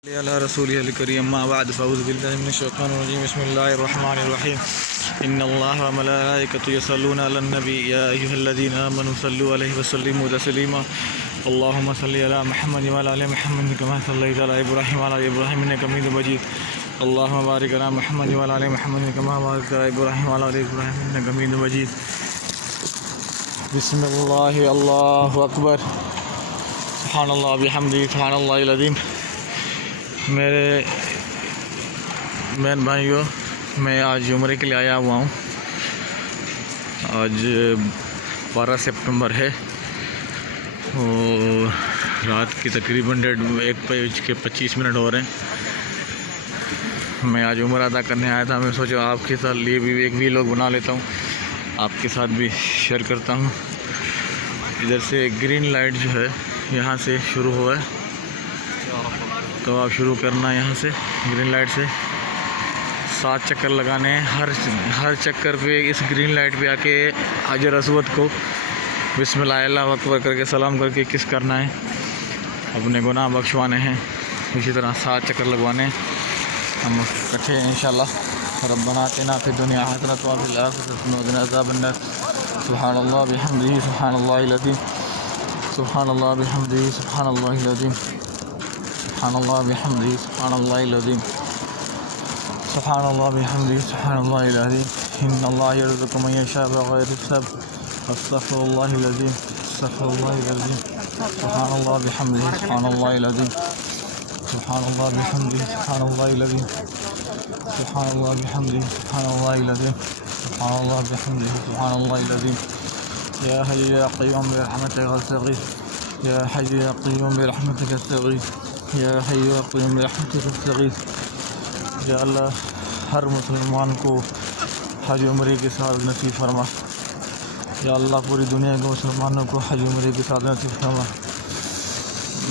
अला रसूलिल करीम अम्मा बाद फ़अऊज़ु बिल्लाहि मिनश शैतानिर रजीम बिस्मिल्लाहिर रहमानिर रहीम इन्नल्लाह व मलाइकतहु यसल्लूना अलन नबी या अय्युहल्लज़ीना आमनू सल्लु अलैहि व सल्लिमू तस्लीमा अल्लाहुम्मा सल्लि अला मुहम्मद व अला आलि मुहम्मद कमा सल्लैता अला इब्राहीम व अला आलि इब्राहीम इन्नका हमीदुम मजीद अल्लाहुम्मा बारिक अला मुहम्मद व अला आलि मुहम्मद कमा बारकता अला इब्राहीम व अला आलि इब्राहीम इन्नका हमीदुम मजीद। बिस्मिल्लाह अल्लाहु अकबर सुब्हानल्लाह बिहम्दिही सुब्हानल्लाहिल अज़ीम। मेरे बहन भाइयों, मैं आज उम्रे के लिए आया हुआ हूँ। आज 12 सितंबर है और रात की तकरीबन 1:25 हो रहे हैं। मैं आज उम्र अदा करने आया था। मैं सोचा आपके साथ लिए भी एक व्लॉग बना लेता हूँ, आपके साथ भी शेयर करता हूँ। इधर से ग्रीन लाइट जो है यहाँ से शुरू हुआ है, तो आप शुरू करना यहाँ से ग्रीन लाइट से 7 चक्कर लगाने हैं। हर चक्कर पे इस ग्रीन लाइट पे आके हाजर अस्वद को बिस्मिल्लाह अल्लाहु अकबर करके सलाम करके किस करना है, अपने गुनाह बख्शवाने हैं। इसी तरह 7 चक्कर लगवाने हैं। हम इकट्ठे हैं इंशाल्लाह। रब्बना आतिना फिद दुनिया हसनतन व फिल आखिरति हसनतन व क़िना अज़ाबन्नार। सुब्हानल्लाह बिहम्दिही सुब्हानल्लाहिल अज़ीम सुब्हानल्लाह बिहम्दिही सुब्हानल्लाहिल अज़ीम सुब्हानल्लाह बिहम्दिही सुब्हानल्लाहिल अज़ीम सुब्हानल्लाह बिहम्दिही सुब्हानल्लाहिल अज़ीम। इन्नल्लाह यर्ज़ुक़ु मन यशाअ बिग़ैरि हिसाब। अस्तग़फिरुल्लाहिल अज़ीम अस्तग़फिरुल्लाहिल अज़ीम। सुब्हानल्लाह बिहम्दिही सुब्हानल्लाहिल अज़ीम सुब्हानल्लाह बिहम्दिही सुब्हानल्लाहिल अज़ीम सुब्हानल्लाह बिहम्दिही सुब्हानल्लाहिल अज़ीम सुब्हानल्लाह बिहम्दिही सुब्हानल्लाहिल अज़ीम। या हय्यु या क़य्यूम बिरहमतिका अस्तगीथ या हय्यु या क़य्यूम बिरहमतिका अस्तगीथ या हय्यु या क़य्यूम बिरहमतिका अस्तगीथ। या अल्लाह, हर मुसलमान को हज उम्रे के साथ नसीब फरमा। या अल्लाह, पूरी दुनिया के मुसलमानों को हज उम्रे के साथ नसीब फरमा।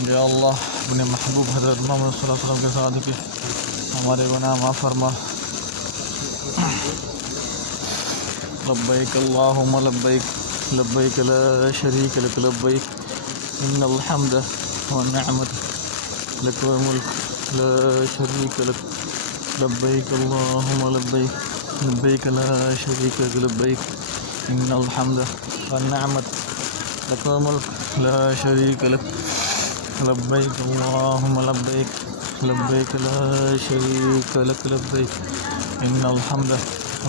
या अल्लाह, अपने महबूब हज़रत मोहम्मद सल्लल्लाहु अलैहि वसल्लम के साथ के हमारे गुनाह माफ़ फरमा। लब्बैक अल्लाहुम्मा लब्बैक लब्बैक ला शरीक लक लब्बैक इन्नल हम्द व निअमत लक वल मुल्क ला शरीक लक लब्बैक अल्लाहुम्मा लब्बैक लब्बैक ला शरीक लक लब्बैक इन्नल हम्द व निअमत लक वल मुल्क ला शरीक लक लब्बैक अल्लाहुम्मा लब्बैक लब्बैक ला शरीक लक लब्बैक इन्नल हम्द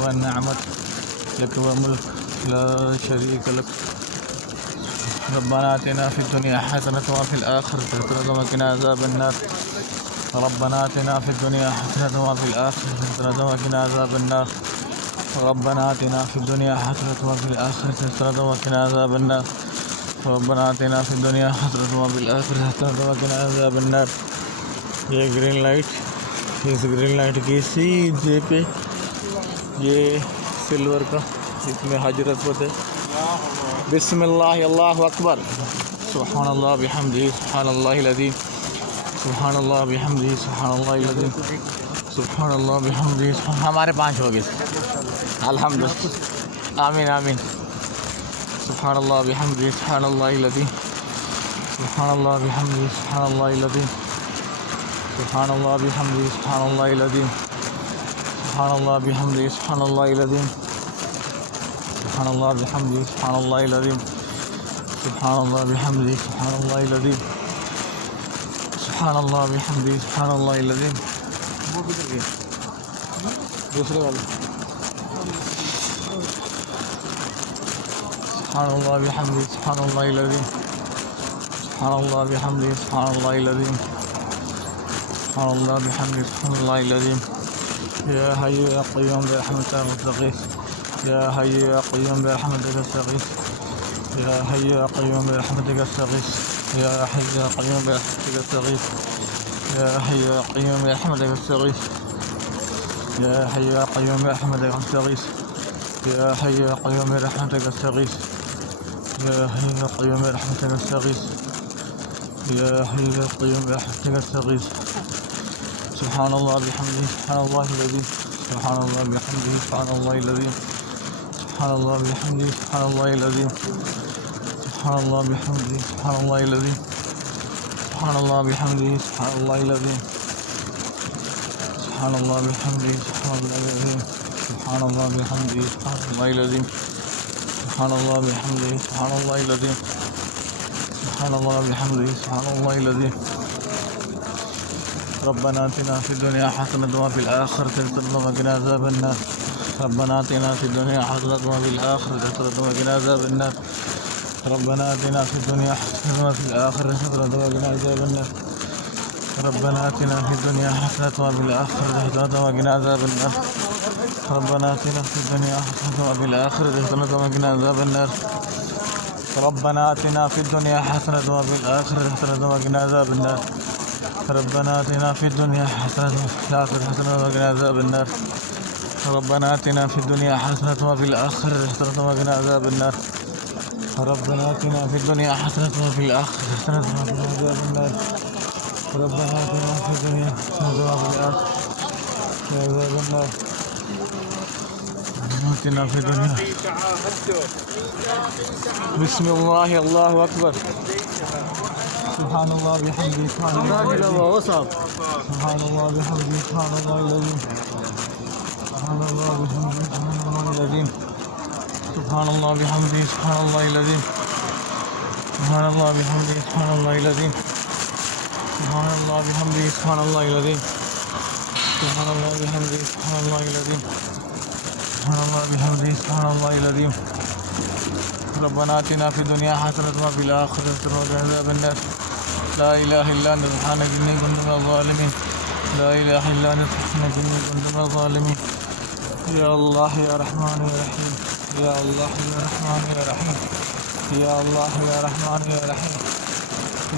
व निअमत लक वल मुल्क ला शरीक लक। रब्बना आतिना फिद दुनिया हसनतन व फिल आखिरति हसनतन व क़िना अज़ाबन्नार। रब्बना आतिना फिद दुनिया हसनतन व फिल आखिरति हसनतन व क़िना अज़ाबन्नार। रब्बना आतिना फिद दुनिया हसनतन व फिल आखिरति हसनतन व क़िना अज़ाबन्नार। रब्बना आतिना फिद दुनिया हसनतन व फिल आखिरति हसनतन व क़िना अज़ाबन्नार। ये ग्रीन लाइट, इस ग्रीन लाइट की सीधे पे ये सिल्वर का, इसमें हाजिर अस्वद है। बिस्मिल्लाह अल्लाहु अकबर सुब्हानल्लाह बिहम्दिही सुब्हानल्लाहिल अज़ीम सुब्हानल्लाह बिहम्दिही सुब्हानल्लाहिल अज़ीम सुब्हानल्लाह बिहम्दिही। हमारे 5 हो गए अल्हम्दुलिल्लाह। आमीन आमीन। सुब्हानल्लाह बिहम्दिही सुब्हानल्लाहिल अज़ीम सुब्हानल्लाह बिहम्दिही सुब्हानल्लाहिल अज़ीम सुब्हानल्लाह बिहम्दिही सुब्हानल्लाहिल अज़ीम सुब्हानल्लाह बिहम्दिही सुब्हानल्लाहिल अज़ीम सुब्हानल्लाह बिहम्दिही सुब्हानल्लाहिल अज़ीम सुब्हानल्लाह बिहम्दिही सुब्हानल्लाहिल अज़ीम सुब्हानल्लाह बिहम्दिही सुब्हानल्लाहिल अज़ीम। वो भी लगे दूसरे वाले। सुब्हानल्लाह बिहम्दिही सुब्हानल्लाहिल अज़ीम सुब्हानल्लाह बिहम्दिही सुब्हानल्लाहिल अज़ीम सुब्हानल्लाह बिहम्दिही सुब्हानल्लाहिल अज़ीम। या हय्यु या क़य्यूम बिरहमतिका अस्तगीथ या हय्यु या क़य्यूम बिरहमतिका अस्तगीथ या हय्यु या क़य्यूम बिरहमतिका अस्तगीथ या हय्यु या क़य्यूम बिरहमतिका अस्तगीथ या हय्यु या क़य्यूम बिरहमतिका अस्तगीथ या हय्यु या क़य्यूम बिरहमतिका अस्तगीथ या हय्यु या क़य्यूम बिरहमतिका अस्तगीथ या हय्यु या क़य्यूम बिरहमतिका अस्तगीथ या हय्यु या क़य्यूम बिरहमतिका अस्तगीथ। सुब्हानल्लाह बिहम्दिही सुब्हानल्लाहिल अज़ीम सुब्हानल्लाह बिहम्दिही सुब्हानल्लाहिल अज़ीम सुब्हानल्लाह बिहम्दिही सुब्हानल्लाहिल अज़ीम सुब्हानल्लाह बिहम्दिही सुब्हानल्लाहिल अज़ीम सुब्हानल्लाह बिहम्दिही सुब्हानल्लाहिल अज़ीम सुब्हानल्लाह बिहम्दिही सुब्हानल्लाह बिहम्दिही सुब्हानल्लाहिल अज़ीम सुब्हानल्लाह बिहम्दिही सुब्हानल्लाहिल अज़ीम सुब्हानल्लाह बिहम्दिही सुब्हानल्लाहिल अज़ीम रब्बना आतिना फिद दुनिया हसनतन व फिल आखिरति हसनतन व क़िना अज़ाबन नार रब्बना आतिना फिद दुनिया हसनतन व फिल आखिरति हसनतन व क़िना अज़ाबन नार रब्बना आतिना फिद दुनिया हसनतन व फिल आखिरति हसनतन व क़िना अज़ाबन नार रब्बना आतिना फिद दुनिया हसनतन व फिल आखिरति हसनतन व क़िना अज़ाबन नार रब्बना आतिना फिद दुनिया हसनतन व फिल आखिरति हसनतन व क़िना अज़ाबन नार रब्बना आतिना फिद दुनिया हसनतन व फिल आखिरति हसनतन व क़िना अज़ाबन नार रब्बना आतिना फिद दुनिया हसनतन व फिल आखिरति हसनतन व क़िना अज़ाबन नार रब्बना आतिना फिद दुनिया हसनतन व फिल आखिरति हसनतन व क़िना अज़ाबन नार रब्बना आतिना फिद दुनिया हसनतन व फिल आखिरति हसनतन व क़िना अज़ाबन नार रब्बना आतिना फिद दुनिया हसनतन व फिल आखिरति अज़ाबन नार आतिना फिद दुनिया बिस्मिल्लाह अल्लाहु अकबर सुब्हानल्लाह बिहम्दिही सुब्हानल्लाह बिहम्दिही सुब्हानल्लाहिल अज़ीम सुब्हानल्लाह बिहम्दिही सुब्हानल्लाहिल अज़ीम सुब्हानल्लाह बिहम्दिही सुब्हानल्लाहिल अज़ीम सुब्हानल्लाह बिहम्दिही सुब्हानल्लाहिल अज़ीम सुब्हानल्लाह बिहम्दिही सुब्हानल्लाहिल अज़ीम सुब्हानल्लाह बिहम्दिही सुब्हानल्लाहिल अज़ीम सुब्हानल्लाह बिहम्दिही सुब्हानल्लाहिल अज़ीम रब्बना आतिना फिद दुनिया हसनतन व फिल आखिरति हसनतन व क़िना अज़ाबन नार ला इलाहा इल्ला अंता सुब्हानका इन्नी कुन्तु मिनज़ ज़ालिमीन ला इलाहा इल्ला अंता सुब्हानका इन्नी कुन्तु मिनज़ ज़ालिमीन या अल्लाह या रहमान या रहीम या अल्लाह या रहमान या रहीम या अल्लाह या रहमान या रहीम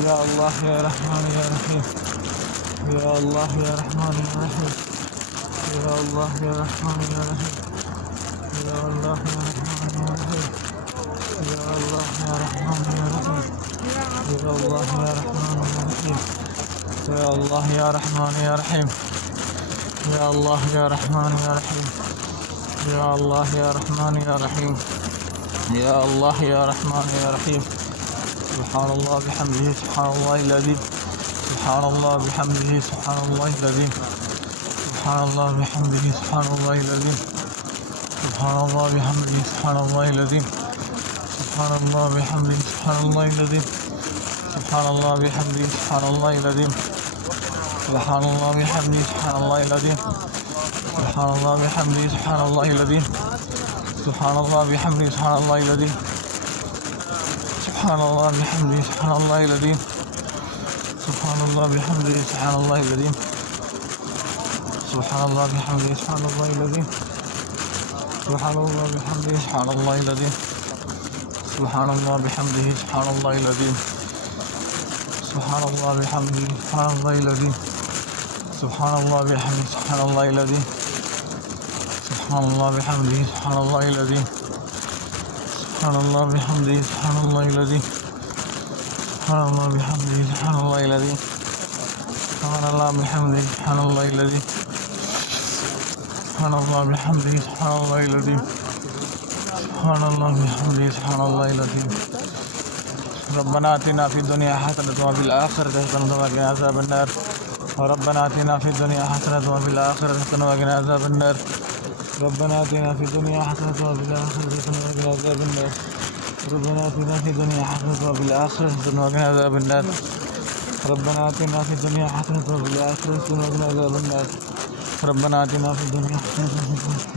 या अल्लाह या रहमान या रहीम या अल्लाह या रहमान या रहीम या अल्लाह या रहमान या रहीम या अल्लाह या रहमान या रहीम या अल्लाह या रहमान या रहीम या अल्लाह या रहमान या रहीम या अल्लाह या रहमान या रहीम या अल्लाह या रहमान या रहीम या अल्लाह या रहमान या रहीम या अल्लाह या रहमान या रहीम सुब्हानल्लाह बिहम्दिही सुब्हानल्लाहिल अज़ीम सुब्हानल्लाह बिहम्दिही सुब्हानल्लाहिल अज़ीम सुब्हानल्लाह बिहम्दिही सुब्हानल्लाहिल अज़ीम सुब्हानल्लाह बिहम्दिही सुब्हानल्लाहिल अज़ीम सुब्हानल्लाह बिहम्दिही सुब्हानल्लाहिल अज़ीम सुब्हानल्लाह बिहम्दिही सुब्हानल्लाहिल अज़ीम सुब्हानल्लाह बिहम्दिही सुब्हानल्लाहिल अज़ीम सुब्हानल्लाह बिहम्दिही सुब्हानल्लाहिल अज़ीम सुब्हानल्लाह बिहम्दिही सुब्हानल्लाहिल अज़ीम सुब्हानल्लाह बिहम्दिही सुब्हानल्लाहिल अज़ीम सुब्हानल्लाह बिहम्दिही सुब्हानल्लाहिल अज़ीम सुब्हानल्लाह बिहम्दिही सुब्हानल्लाहिल अज़ीम सुब्हानल्लाह बिहम्दिही सुब्हानल्लाहिल अज़ीम सुब्हानल्लाह बिहम्दिही सुब्हानल्लाहिल अज़ीम सुब्हानल्लाह बिहम्दिही सुब्हानल्लाहिल अज़ीम सुब्हानल्लाह बिहम्दिही सुब्हानल्लाहिल अज़ीम सुब्हानल्लाह बिहम्दिही सुब्हानल्लाहिल अज़ीम सुब्हानल्लाह बिहम्दिही सुब्हानल्लाहिल अज़ीम सुब्हानल्लाह बिहम्दिही सुब्हानल्लाहिल अज़ीम सुब्हानल्लाह बिहम्दिही सुब्हानल्लाहिल अज़ीम सुब्हानल्लाह बिहम्दिही सुब्हानल्लाहिल अज़ीम सुब्हानल्लाह बिहम्दिही सुब्हानल्लाहिल अज़ीम रब्बना आतिना फिद दुनिया हसनतन व फिल आखिरति हसनतन व क़िना अज़ाबन नार रब्बना आतिना फिद दुनिया हसनतन व फिल आखिरति हसनतन व क़िना अज़ाबन नार रब्बना आतिना फिद दुनिया हसनतन व फिल आखिरति हसनतन व क़िना अज़ाबन नार रब्बना आतिना फिद दुनिया हसनतन व फिल आखिरति हसनतन व क़िना अज़ाबन नार रब्बना आतिना फिद दुनिया हसनतन व फिल आखिरति हसनतन व क़िना अज़ाबन नार रब्बना आतिना फिद दुनिया हसनतन व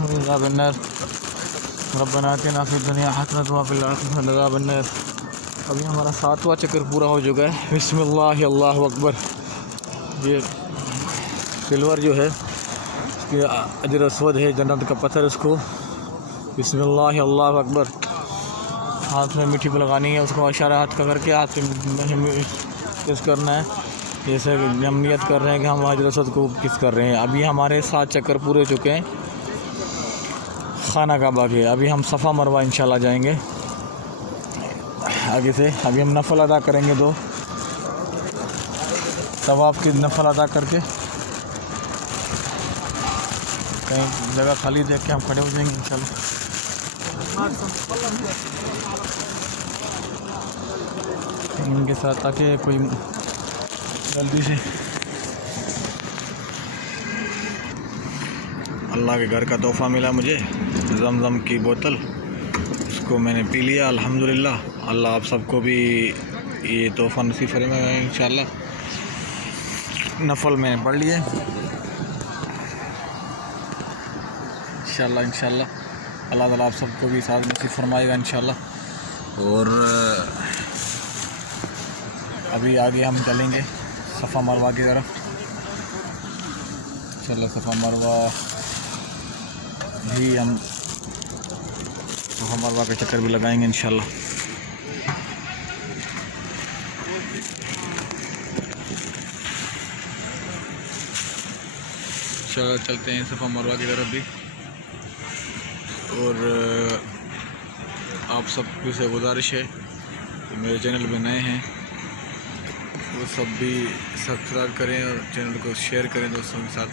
क़िना अज़ाबन नार रब्बना आतिना फिद दुनिया हसनतन व फिल आखिरति हसनतन व क़िना अज़ाबन नार। अभी हमारा 7वां चक्कर पूरा हो चुका है। बिस्मिल्लाह अल्लाहु अकबर। ये सिल्वर जो है इसके अजर अस्वद है, जन्नत का पत्थर, इसको बिस्मिल्लाह अल्लाहु अकबर हाथ में मिट्टी को लगानी है, उसको इशारा हाथ का करके हाथ में किस करना है, जैसे हम नियत कर रहे हैं कि हम अजर अस्वद को किस कर रहे हैं। अभी हमारे 7 चक्कर पूरे हो चुके हैं खाना काबा के। अभी हम सफ़ा मरवा इंशाल्लाह जाएंगे आगे से। अभी हम नफल अदा करेंगे, 2 तवाफ़ की नफल अदा करके कहीं जगह खाली देख के हम खड़े हो जाएंगे इंशाल्लाह। इनके साथ ताकि कोई जल्दी से अल्लाह के घर का तोहफ़ा मिला मुझे, ज़मज़म की बोतल। इसको मैंने पी लिया अल्हम्दुलिल्लाह। अल्लाह आप सबको भी ये तोहफ़ा नसीब फरमाए इंशाअल्लाह। नफल मैंने पढ़ लिए इंशाअल्लाह। अल्लाह ताला आप सबको भी साथ नसीब फरमाएगा इंशाअल्लाह। और अभी आगे हम चलेंगे सफ़ा मरवा की तरफ। चलो सफ़ा मरवा भी हम सफ़ा मरवा के चक्कर भी लगाएंगे इंशाअल्लाह। चलो चलते हैं सफ़ा मरवा की तरफ भी। और आप सबको से गुजारिश है कि मेरे चैनल पे नए हैं वो सब भी सब्सक्राइब करें और चैनल को शेयर करें दोस्तों के साथ।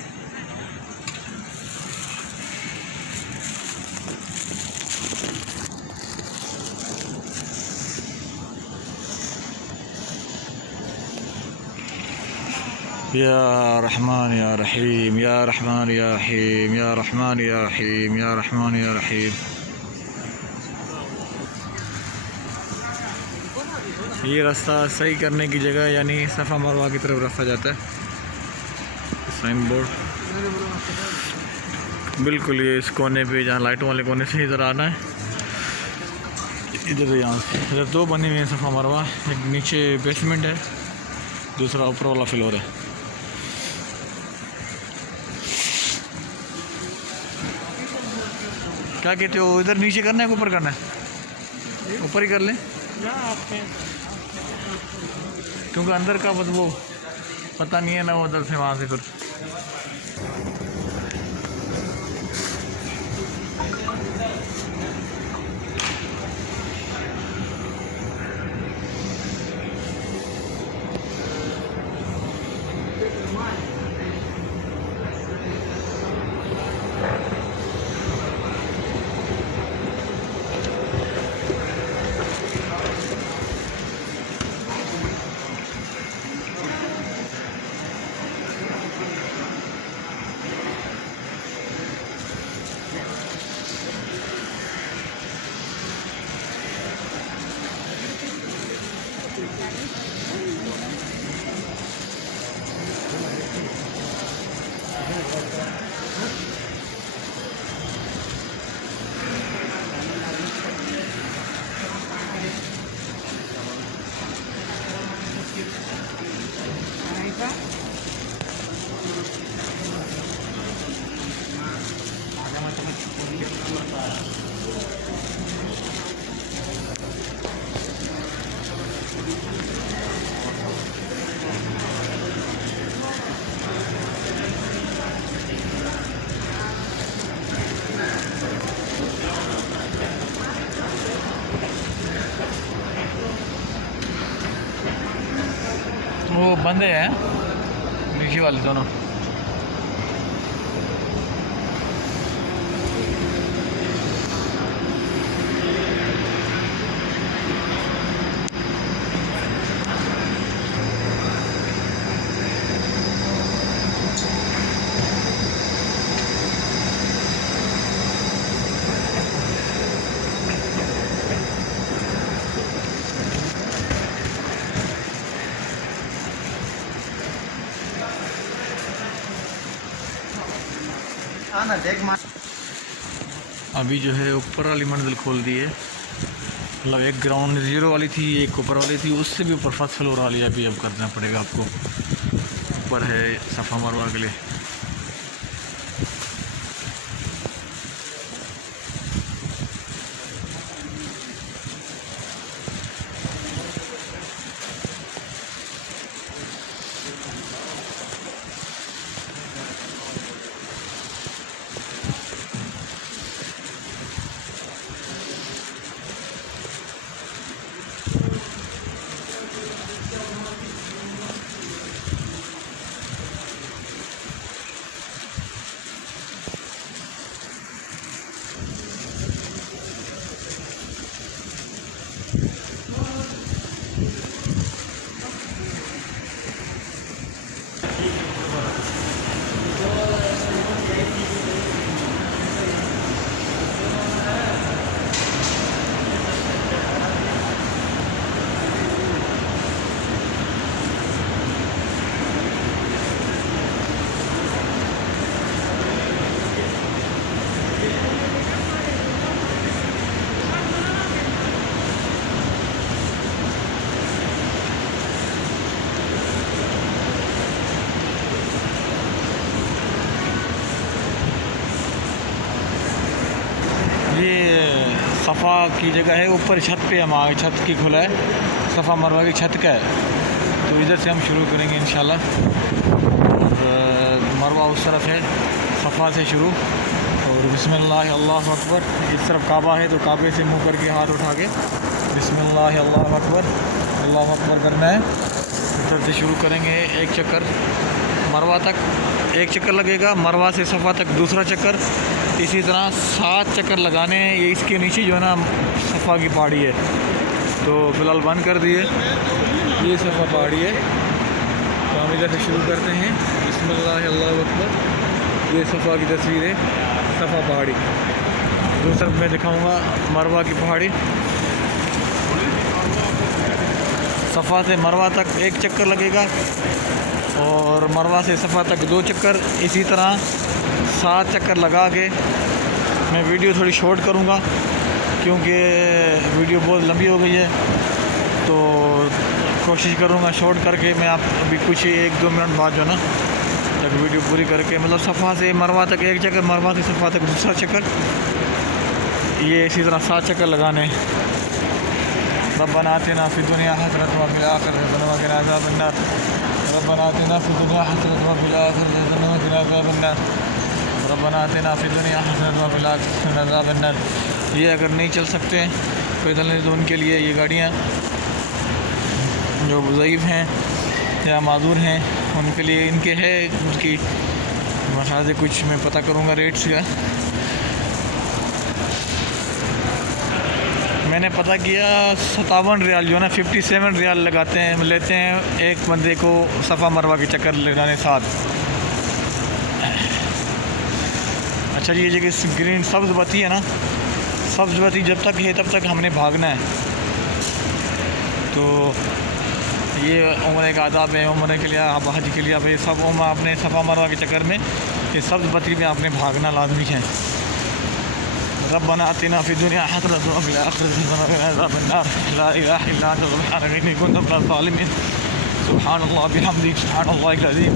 या रहमान या रहीम, या रहमान या रहीम, या रहमान या रहीम, या रहमान या रहीम। ये रास्ता सही करने की जगह यानी सफ़ा मरवा की तरफ रखा जाता है। साइन बोर्ड बिल्कुल ये इस कोने पे, जहाँ लाइटों वाले कोने से इधर आना है। इधर यहाँ इधर दो बने हुए हैं सफ़ा मरवा, एक नीचे बेसमेंट है, दूसरा ऊपर वाला फ्लोर है। क्या कहते हो, इधर नीचे करना है ऊपर करना है? ऊपर ही कर लें क्योंकि अंदर का वो पता नहीं है ना, वो उधर से वहाँ से फिर वो बंदे हैं नीचे वाले दोनों। अभी जो है ऊपर वाली मंजिल खोल दी है, मतलब एक ग्राउंड ज़ीरो वाली थी, एक ऊपर वाली थी, उससे भी ऊपर फर्स्ट फ्लोर वाली अभी अब करना पड़ेगा आपको। ऊपर है सफ़ा मरवा के लिए। सफ़ा की जगह है, ऊपर छत पे हम आगे, छत की खुला है, सफ़ा मरवा की छत का है। तो इधर से हम शुरू करेंगे इंशाल्लाह। मरवा उस तरफ है, सफ़ा से शुरू। और बिस्मिल्लाह अल्लाह अकबर, इस तरफ काबा है तो काबे से मुँह करके हाथ उठा के बिस्मिल्लाह अल्लाह अकबर करना है। इस तरफ से शुरू करेंगे। एक चक्कर मरवा तक एक चक्कर लगेगा, मरवा से सफ़ा तक दूसरा चक्कर, इसी तरह 7 चक्कर लगाने हैं। ये इसके नीचे जो है ना सफ़ा की पहाड़ी है, तो फ़िलहाल बंद कर दिए। ये सफ़ा पहाड़ी है, तो हम इधर से शुरू करते हैं। बिस्मिल्लाह अल्लाह अकबर। ये सफ़ा की तस्वीर है, सफ़ा पहाड़ी। दूसरी तरफ मैं दिखाऊंगा मरवा की पहाड़ी। सफ़ा से मरवा तक एक चक्कर लगेगा और मरवा से सफ़ा तक 2 चक्कर। इसी तरह 7 चक्कर लगा के मैं वीडियो थोड़ी शॉर्ट करूँगा, क्योंकि वीडियो बहुत लंबी हो गई है। तो कोशिश करूँगा शॉर्ट करके मैं आप अभी कुछ 1-2 मिनट बाद जो ना तक वीडियो पूरी करके, मतलब सफ़ा से मरवा तक एक चक्कर, मरवा से सफ़ा तक दूसरा चक्कर, ये इसी तरह 7 चक्कर लगाने। रब्बना आतिना फिद दुनिया हसनतन व फिल आखिरति हसनतन व क़िना अज़ाबन्नार। रब्बना आतिना फिद दुनिया हसनतन व फिल आखिरति हसनतन व क़िना अज़ाबन्नार। रब्बना आतिना फिद दुनिया हसनतन व फिल आखिरति हसनतन व क़िना अज़ाबन्नार। ये अगर नहीं चल सकते हैं पैदल नहीं, तो उनके लिए ये गाड़ियाँ जो ज़ईफ़ हैं या माज़ूर हैं उनके लिए इनके है, उनकी मसाज कुछ मैं पता करूँगा रेट्स का। मैंने पता किया 57 रियाल जो है ना 57 रियाल लगाते हैं, लेते हैं एक बंदे को सफ़ा मरवा के चक्कर लगाने 7। अच्छा जी, ये जगह ग्रीन सब्ज़ बत्ती है ना, सब्ज़ बत्ती जब तक है तब तक हमने भागना है। तो ये उम्र का आदाब है, उम्र के लिए आप हज के लिए आप ये सब उम्र अपने सफ़ा मरवा के चक्कर में ये सब्ज़ बत्ती में आपने भागना लाजमी है। रब्बना आतिना फिद दुनिया हसनतन व फिल आखिरति हसनतन व क़िना अज़ाबन्नार। ला इलाहा इल्ला अंता सुब्हानका इन्नी कुन्तु मिनज़ ज़ालिमीन। सुब्हानल्लाह बिहम्दिही सुब्हानल्लाहिल अज़ीम।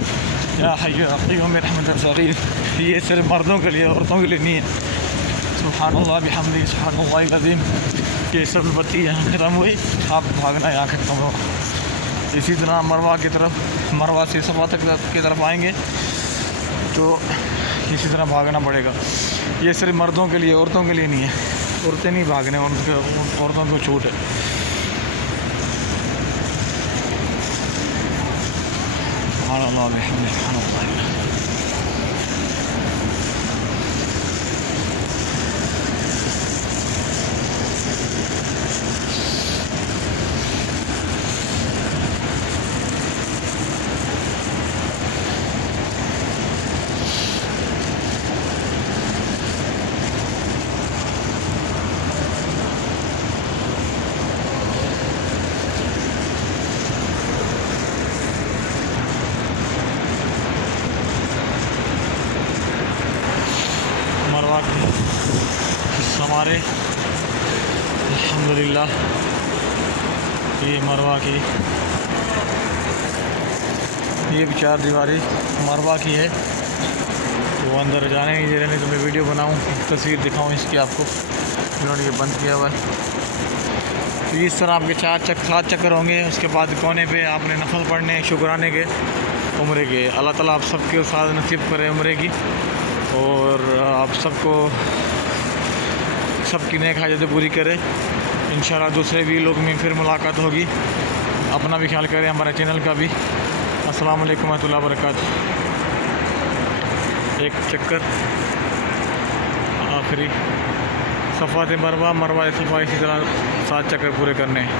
या हय्यु या क़य्यूम बिरहमतिका सग़ीर। ये सिर्फ मर्दों के लिए, औरतों के लिए नहीं है। सुब्हानल्लाह बिहम्दिही सुब्हानल्लाहिल अज़ीम। ये सब बत्ती यहाँ ख़त्म हुई, आप भागना यहाँ ख़त्म हो। इसी तरह मरवा की तरफ, मरवा से सफ़ा तक की तरफ आएंगे तो इसी तरह भागना पड़ेगा। ये सिर्फ मर्दों के लिए, औरतों के लिए नहीं है। औरतें नहीं भागने, औरतों को छूट है। मरवा के हमारे अल्हम्दुलिल्लाह ये मरवा की ये 4 दीवारी मरवा की है। वो अंदर जाने नहीं दे रहे, नहीं तो मैं वीडियो बनाऊँ, तस्वीर दिखाऊँ इसकी आपको। इन्होंने ये बंद किया हुआ है। तो इस तरह आपके 7 चक्कर होंगे। उसके बाद कोने पे आपने नफल पढ़ने शुक्राने के, उम्रे के। अल्लाह ताला आप सबके साथ नसीब करे उम्रे की, और आप सबको सबकी नेक हाजतें पूरी करे। इंशाल्लाह दूसरे भी लोग में फिर मुलाकात होगी। अपना भी ख्याल करें, हमारे चैनल का भी। अस्सलाम वालेकुम रहमतुल्लाहि व बरकातहू। एक चक्कर आखिरी सफ़ा से मरवा, मरवा से सफ़ा, इसी तरह 7 चक्कर पूरे करने हैं।